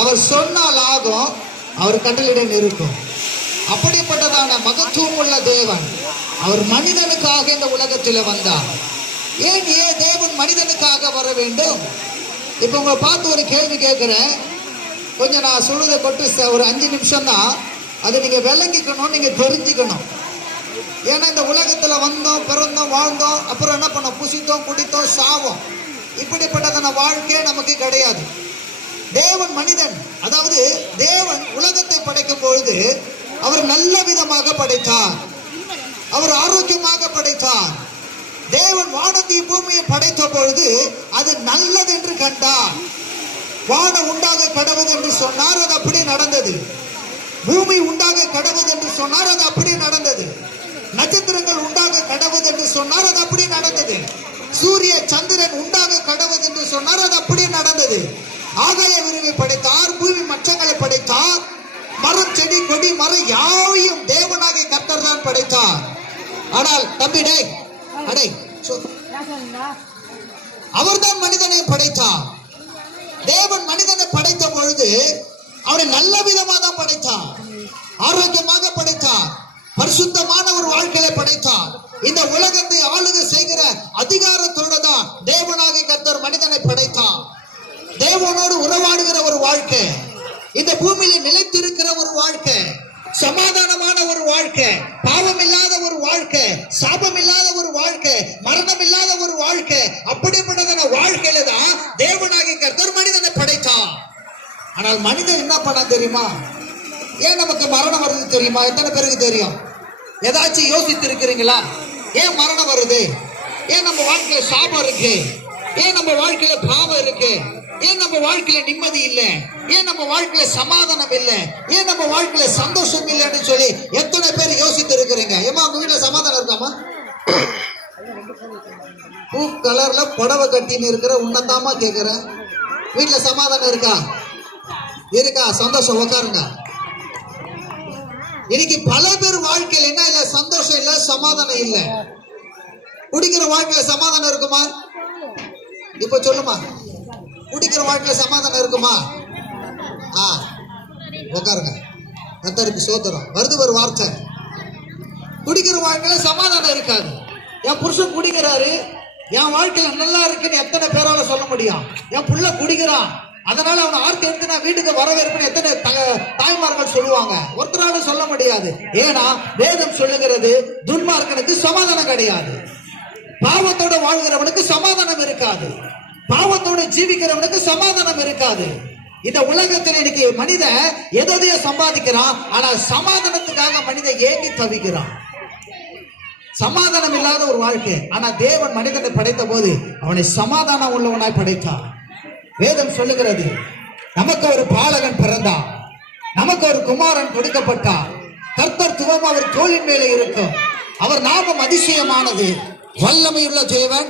அவர் சொன்னால் ஆகும், அவர் கட்டளையிட இருக்கும். அப்படிப்பட்டதான மகத்துவம் உள்ள தேவன் அவர் மனிதனுக்காக இந்த உலகத்தில் வந்தார். ஏன் தேவன் மனிதனுக்காக வர வேண்டும்? இப்ப உங்களை பார்த்து ஒரு கேள்வி கேட்கிறேன். கொஞ்சம் நான் சொல்றதை கொட்டு ஒரு 5 நிமிஷம் தான், அதை நீங்க விளங்கிக்கணும், நீங்க தெரிஞ்சுக்கணும். ஏன்னா இந்த உலகத்துல வந்தோம், பிறந்தோம், வாழ்ந்தோம், அப்புறம் என்ன பண்ணோம்? புசித்தோம், குடித்தோம், சாவோம். இப்படிப்பட்டதான வாழ்க்கையே நமக்கு கிடையாது. தேவன் மனிதன், அதாவது தேவன் உலகத்தை படைக்கும் பொழுது அவர் நல்ல விதமாக படைத்தார், அவர் ஆரோக்கியமாக படைத்தார். தேவன் வானத்தையும் பூமியை படைத்த பொழுது அது நல்லது என்று கண்டார். வானம் உண்டாக கடவுது என்று சொன்னார், அது அப்படியே நடந்தது. பூமி உண்டாக கடவுது என்று சொன்னார், அது அப்படியே நடந்தது. நட்சத்திரங்கள் உண்டாக கடவுது என்று சொன்னார், அது அப்படியே நடந்தது. சூரிய சந்திரன் உண்டாக கடவுது என்று சொன்னார், அது அப்படியே நடந்தது. ஆகாய விரிவை படைத்தார், பூமி மச்சங்களை படைத்தார், மரம் செடி கொடி மரம் யாவையும் தேவனாக கர்த்தர் தான் படைத்தார். ஆனால் தம்பி அவர்தான் மனிதனை படைத்தார். தேவன் மனிதனை படைத்த பொழுது அவரை நல்ல விதமாக தான் படைத்தார், ஆரோக்கியமாக படைத்தார், பரிசுத்தமான ஒரு வாழ்க்கையை படைத்தார். இந்த உலகத்தை ஆளுகை செய்கிற அதிகாரத்தோடு தான் தேவனாக கர்த்தர் மனிதனை படைத்தார். தேவனோடு உறவாடுகிற ஒரு வாழ்க்கை, இந்த பூமியில நிலைத்திருக்கிற ஒரு வாழ்க்கை, சமாதானமான ஒரு வாழ்க்கை, பாவம் இல்லாத ஒரு வாழ்க்கை, சாபம் இல்லாத ஒரு வாழ்க்கை, மரணம் இல்லாத ஒரு வாழ்க்கை, அப்படிப்பட்டதான வாழ்க்கையில தான் தேவனாகிய கர்த்தர் மனிதனை படைத்தார். ஆனால் மனிதன் என்ன பண்ண தெரியுமா? ஏன் நமக்கு மரணம் வருது தெரியுமா? எத்தனை பேருக்கு தெரியும்? ஏதாச்சும் யோசித்து இருக்கிறீங்களா? ஏன் மரணம் வருது? ஏன் நம்ம வாழ்க்கையில சாபம் இருக்கு? ஏன் நம்ம வாழ்க்கையில பாவம் இருக்கு? ஏன் நம்ம வாழ்க்கையில நிம்மதி இல்லை? ஏன் நம்ம வாழ்க்கையில சமாதானம் இல்லை? ஏன் நம்ம வாழ்க்கையில சந்தோஷம் இல்லைன்னு சொல்லி எத்தனை பேர் யோசித்து இருக்கிறீங்க? ஏமா உங்க வீட்டுல சமாதானம் இருக்காமா? பூ கலர்ல புடவை கட்டின்னு இருக்கிற உன்னதாமா கேக்குறேன், வீட்டுல சமாதானம் இருக்கா? இருக்கா? சந்தோஷம், உட்காருங்க. இன்னைக்கு பல பேர் வாழ்க்கையில என்ன இல்ல? சந்தோஷம் இல்ல, சமாதானம் இல்ல. குடிக்கிற வாழ்க்கையில சமாதானம் இருக்குமா? இப்ப சொல்லுமா, குடிக்கிற வாழ்க்கையில சமாதானம் இருக்குமா? உட்காருங்க. கர்த்தருக்கு ஸ்தோத்திரம். வருது ஒரு வார்த்தை, குடிக்கிற வாழ்க்கையில சமாதானம் இருக்காது. என் புருஷன் குடிக்கிறாரு, என் வாழ்க்கையில நல்லா இருக்குன்னு எத்தனை பேரால சொல்ல முடியும்? என் புள்ள குடிக்கிறான், அதனால அவனை ஆர்த்தி எடுத்து நான் வீட்டுக்கு வரவேற்பு எத்தனை தாய்மார்கள் சொல்லுவாங்க? ஒருத்தராலும் சொல்ல முடியாது. ஏன்னா வேதம் சொல்லுகிறது, துன்மார்க்கனுக்கு சமாதானம் கிடையாது, பாவத்தோட வாழ்கிறவனுக்கு சமாதானம் இருக்காது, பாவத்தோட ஜீவிக்கிறவனுக்கு சமாதானம் இருக்காது. இந்த உலகத்தில் இன்னைக்கு மனிதன் எதையோ சம்பாதிக்கிறான், ஆனா சமாதானத்துக்காக மனிதன் ஏங்கி தவிக்கிறான். சமாதானம் இல்லாத ஒரு வாழ்க்கை. ஆனா தேவன் மனிதனை படைத்த போது அவனை சமாதானம் உள்ளவனாய் படைத்தான். வேதம் சொல்லுகிறது, நமக்கு ஒரு பாலகன் பிறந்தான், நமக்கு ஒரு குமாரன் கொடுக்கப்பட்டார், கர்த்தர் துவம் அவர் தோளின் மேலே இருக்கும், அவர் நாமம் அதிசயமானது, வல்லமையுள்ள தேவன்,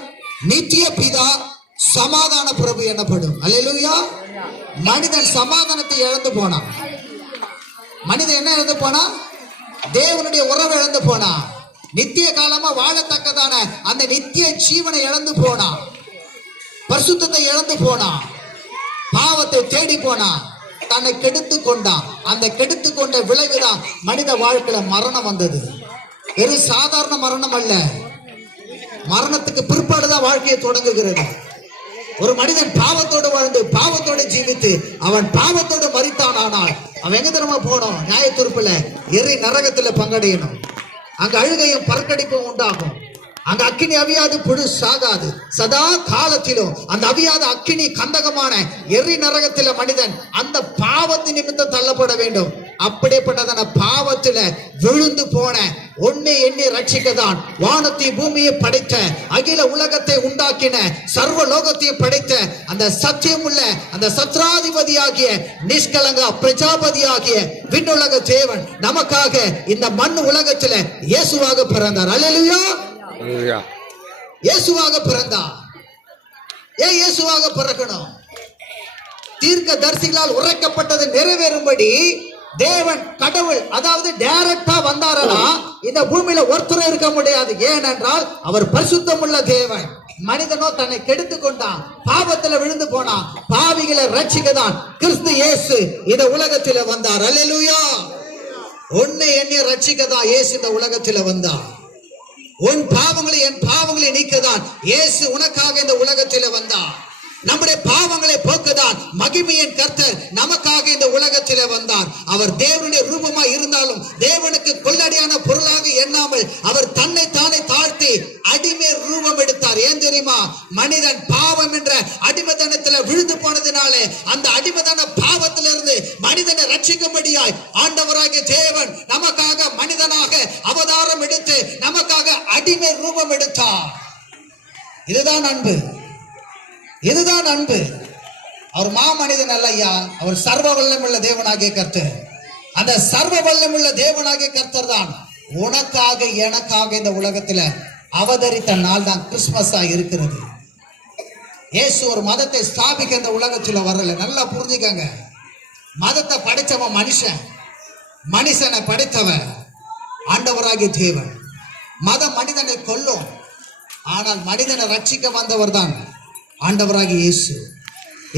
நித்திய பிதா, சமாதான பிரபு எனப்படும். அல்லேலூயா. மனிதன் சமாதானத்தை இழந்து போனான். மனிதன் என்ன இழந்து போனா? தேவனுடைய உறவை இழந்து போனா. நித்திய காலமா வாழத்தக்கதான அந்த நித்திய ஜீவனை இழந்து போனா, பரிசுத்தத்தை இழந்து போனா, பாவத்தை தேடி போனா, தன்னை கெடுத்து கொண்டான். அந்த கெடுத்து கொண்ட விளைவுதான் மனித வாழ்க்கையில மரணம் வந்தது. வெறும் சாதாரண மரணம் அல்ல, மரணத்துக்கு பிற்பாடுதான் வாழ்க்கையை தொடங்குகிறது. ஒரு மனிதன் பாவத்தோடு வாழ்ந்து பாவத்தோடு ஜீவித்து அவன் பாவத்தோடு மரித்தான். ஆனால் அவன் எங்க தெரியுமா போனோம்? நியாய தீர்ப்புல எரி நரகத்துல பங்கடையணும். அங்க அழுகையும் பறக்கடிப்பும் உண்டாகும். அங்க அக்கினி அவியாது புழு சாகாது. சதா காலத்திலும் அந்த அவியாத அக்கினி கந்தகமான எரி நரகத்தில மனிதன் அந்த பாவத்தின் நிமித்தம் தள்ளப்பட வேண்டும். அப்படிப்பட்டதான பாவத்தில விழுந்து போன ஒன்னே எண்ணி ரட்சிக்கதான் வானத்தையும் பூமியை படைத்த, அகில உலகத்தை உண்டாக்கின, சர்வ லோகத்தையும் படைத்த அந்த சத்தியம் உள்ள அந்த சத்ராதிபதியாகிய நிஷ்கலங்க பிரஜாபதியாகிய விண்ணுலக தேவன் நமக்காக இந்த மண் உலகத்துல இயேசுவாக பிறந்தார். அல்லேலூயா. இயேசுவாக பிறந்தார். ஏன் இயேசுவாக பிறக்கணும்? தீர்க்க தரிசிகளால் உரைக்கப்பட்டது நிறைவேறும்படி தேவன் கடவுள், அதாவது டைரக்டா வந்தாரா இந்த பூமியில ஒருத்தர் இருக்க முடியாது. ஏனென்றால் அவர் பரிசுத்தம் உள்ள தேவன், மனிதனோ தன்னை கெடுத்து கொண்டான், பாவத்துல விழுந்து போனான். பாவிகளை ரட்சிக்கதான் கிறிஸ்து இயேசு இந்த உலகத்தில வந்தார். அல்லேலூயா. உன்னை என்னை ரட்சிக்கதான் இயேசு இந்த உலகத்தில வந்தார். உன் பாவங்களை என் பாவங்களை நீக்கதான் இயேசு உனக்காக இந்த உலகத்தில வந்தார். நம்முடைய பாவங்களை போக்குதான் மகிமையின் கர்த்தர் நமக்காக இந்த உலகத்திலே வந்தார். அவர் தேவனுடைய ரூபமாய் இருந்தாலும் தேவனுக்கு கொள்ளடியான பொருளாக எண்ணாமல் அவர் தன்னை தானே தாழ்த்தி அடிமை ரூபம் எடுத்தார். ஏன் தெரியுமா? மனிதன் பாவம் என்ற அடிமைத்தனத்தில் விழுந்து போனதினாலே அந்த அடிமைத்தன பாவத்திலிருந்து மனிதனை ரட்சிக்கும்படியாய் ஆண்டவராகிய தேவன் நமக்காக மனிதனாக அவதாரம் எடுத்து நமக்காக அடிமை ரூபம் எடுத்தார். இதுதான் அன்பு, இதுதான் அன்பு. அவர் மாமனிதன் அல்ல ஐயா, அவர் சர்வ வல்லமுள்ள தேவனாகிய கர்த்தர். அந்த சர்வ வல்லமுள்ள தேவனாகிய கர்த்தர் தான் உனக்காக எனக்காக இந்த உலகத்துல அவதரித்த நாள் தான் கிறிஸ்துமஸா இருக்கிறது. இயேசு ஒரு மதத்தை ஸ்தாபிக்க இந்த உலகத்துல வரல. நல்லா புரிஞ்சுக்கங்க. மதத்தை படைச்சவன் மனுஷன், மனுஷனை படைத்தவன் ஆண்டவராகிய தேவன். மதம் மனிதனை கொல்லும், ஆனால் மனிதனை ரட்சிக்க வந்தவர் தான் ஆண்டவராகிய இயேசு.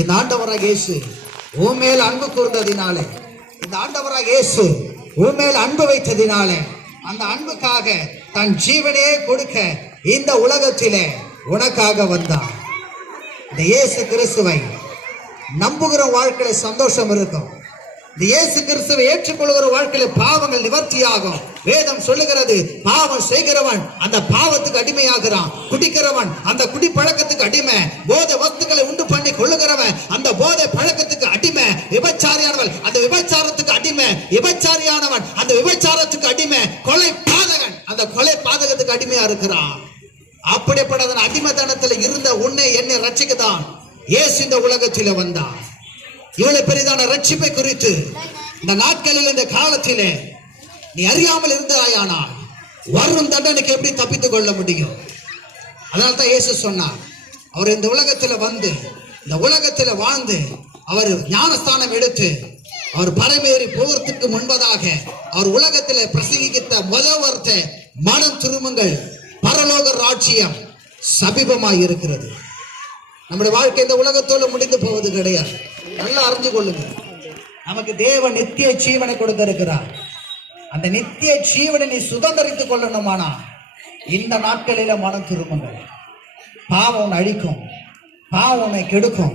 இந்த ஆண்டவராகிய இயேசு உன்மேல் அன்பு கூர்ந்ததினாலே, இந்த ஆண்டவராகிய இயேசு உன்மேல் அன்பு வைத்ததினாலே, அந்த அன்புக்காக தன் ஜீவனே கொடுக்க இந்த உலகத்திலே உனக்காக வந்தார். இந்த இயேசு கிறிஸ்துவை நம்புகிற வாழ்க்கையில சந்தோஷம் இருக்கும். இந்த இயேசு கிறிஸ்துவை ஏற்றுக்கொள்கிற வாழ்க்கையில பாவங்கள் நிவர்த்தியாகும். வேதம் சொல்லுகிறது, பாவம் செய்கிறவன் அந்த பாவத்துக்கு அடிமையாகிறான். குடிக்கிறவன் அந்த குடி பழக்கத்துக்கு அடிமை. போதை வஸ்துக்களை உண்டு பண்ணி கொள்ளுகிறவன் அந்த போதை பழக்கத்துக்கு அடிமை. விபச்சாரியானவன் அந்த விபச்சாரத்துக்கு அடிமை. விபச்சாரியானவன் அந்த விபச்சாரத்துக்கு அடிமை. கொலை பாதகன் அந்த கொலை பாதகத்துக்கு அடிமையா இருக்கிறான். அப்படிப்பட்ட அடிமைத்தனத்தில் இருந்த உன்னை என்னை ரட்சிக்கதான் இயேசு இந்த உலகத்திலே வந்தார். இவ்வளவு பெரிதான ரட்சிப்பை குறித்து இந்த நாட்களில் இந்த காலத்திலே நீ அறியாமல் இருந்தாயானால் வரும் தண்டனைக்கு எப்படி தப்பித்துக் கொள்ள முடியும்? அதனால தான் இயேசு சொன்னார், அவர் இந்த உலகத்துல வந்து இந்த உலகத்துல வாழ்ந்து அவர் ஞானஸ்தானம் எடுத்து அவர் பரமேறி போகிறதுக்கு முன்பதாக அவர் உலகத்திலே பிரசங்கித்த முதல் வார்த்தை, மனம் திரும்புங்கள், பரலோக ராஜ்யம் சமீபமாய் இருக்கிறது. நம்முடைய வாழ்க்கை இந்த உலகத்தோடு முடிந்து போவது கிடையாது. நல்லா அறிஞ்சு கொள்ளுங்க. நமக்கு தேவன் நித்திய ஜீவனை கொடுத்திருக்கிறார். அந்த நித்திய ஜீவனை நீ சுதந்திரித்துக் கொள்ளணுமானா இந்த நாட்களில மனம் திரும்புங்கள். பாவம் உன்னை அழிக்கும், பாவம் உன்னை கெடுக்கும்.